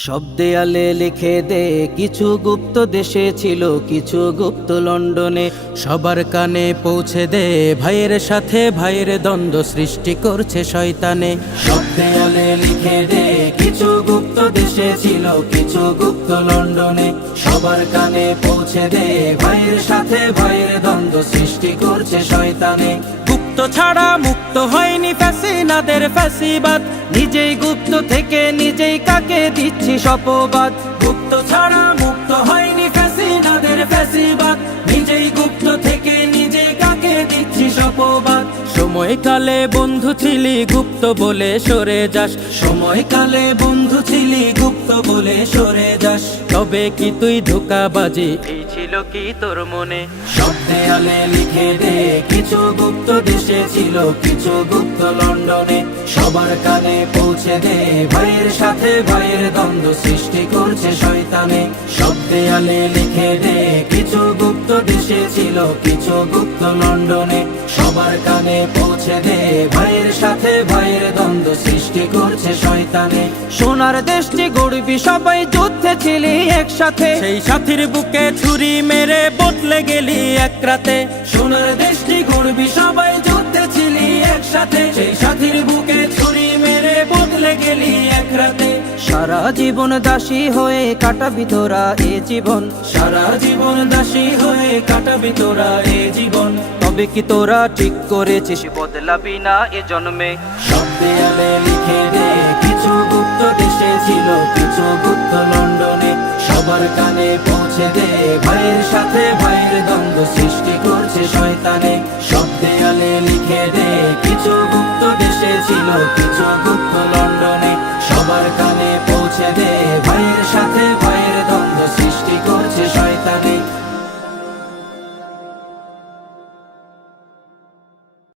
সব দেয়ালে লিখে দে কিছু গুপ্ত দেশে ছিল কিছু গুপ্ত লন্ডনে। সবার কানে পৌঁছে দে ভাইয়ের সাথে ভাইয়ের দ্বন্দ্ব সৃষ্টি করছে শয়তানে। সব দেয়ালে লিখে দে কিছু গুপ্ত দেশে ছিল কিছু গুপ্ত লন্ডনে। সবার কানে পৌঁছে দে ভাইয়ের সাথে ভাইয়ের দ্বন্দ্ব সৃষ্টি করছে শয়তানে। গুপ্ত ছাড়া মুক্ত হয়নি ফ্যাসিনাদের ফ্যাসিবাদ, নিজেই গুপ্ত থেকে নিজেই কাকে দিচ্ছি শপবাদ। গুপ্ত ছাড়া মুক্ত হয়নি ফ্যাসিনাদের ফ্যাসিবাদ, নিজেই গুপ্ত থেকে নিজেই কাকে দিচ্ছি শপবাদ। সময়কালে বন্ধু ছিলি গুপ্ত বলে সরে যাস, সময়কালে বন্ধু ছিলি গুপ্ত বলে সরে যাস। তবে কি তুই ধোঁকাবাজি, এই ছিল কি তোর মনে? সব দেয়ালে লিখে দে কিছু গুপ্ত দেশে ছিল কিছু গুপ্ত লন্ডনে। সবার কানে পৌঁছে দে ভাইয়ের সাথে ভাইয়ের দ্বন্দ্ব সৃষ্টি করছে শয়তানে। সব দেয়ালে লিখে দে কিছু গুপ্ত দেশে ছিল কিছু গুপ্ত লন্ডনে। সবার কানে পৌঁছে দে ভাইয়ের সাথে ভাইয়ের দ্বন্দ্ব সৃষ্টি করছে শয়তানে। সোনার দেশটি গড়বি সবাই যুদ্ধে ছিলি একসাথে, সেই সাথীর বুকে ছুরি মেরে বদলে গেলি এক রাতে। সোনার দেশটি গড়বি সবাই যুদ্ধে ছিলি একসাথে, সেই সাথীর বুকে ছুরি মেরে বদলে গেলি এক রাতে। সারা জীবন দাসী হয়ে কাটাবি তোরা এ জীবন, সারা জীবন দাসী হয়ে কাটাবি তোরা এ জীবন। তবে কি তোরা ঠিক করেছিস বদলাবি না এ জন্মে? সব দেয়ালে লিখে দে কিছু গুপ্ত দেশে ছিল কিছু গুপ্ত লন্ডনে। সবার কানে পৌঁছে দে ভাইয়ের সাথে ভাইয়ের দ্বন্দ্ব সৃষ্টি করছে শয়তানে। সব দেয়ালে লিখে দে কিছু গুপ্ত দেশে ছিল কিছু গুপ্ত লন্ডনে। সবার কানে পৌঁছে দে ভাইয়ের সাথে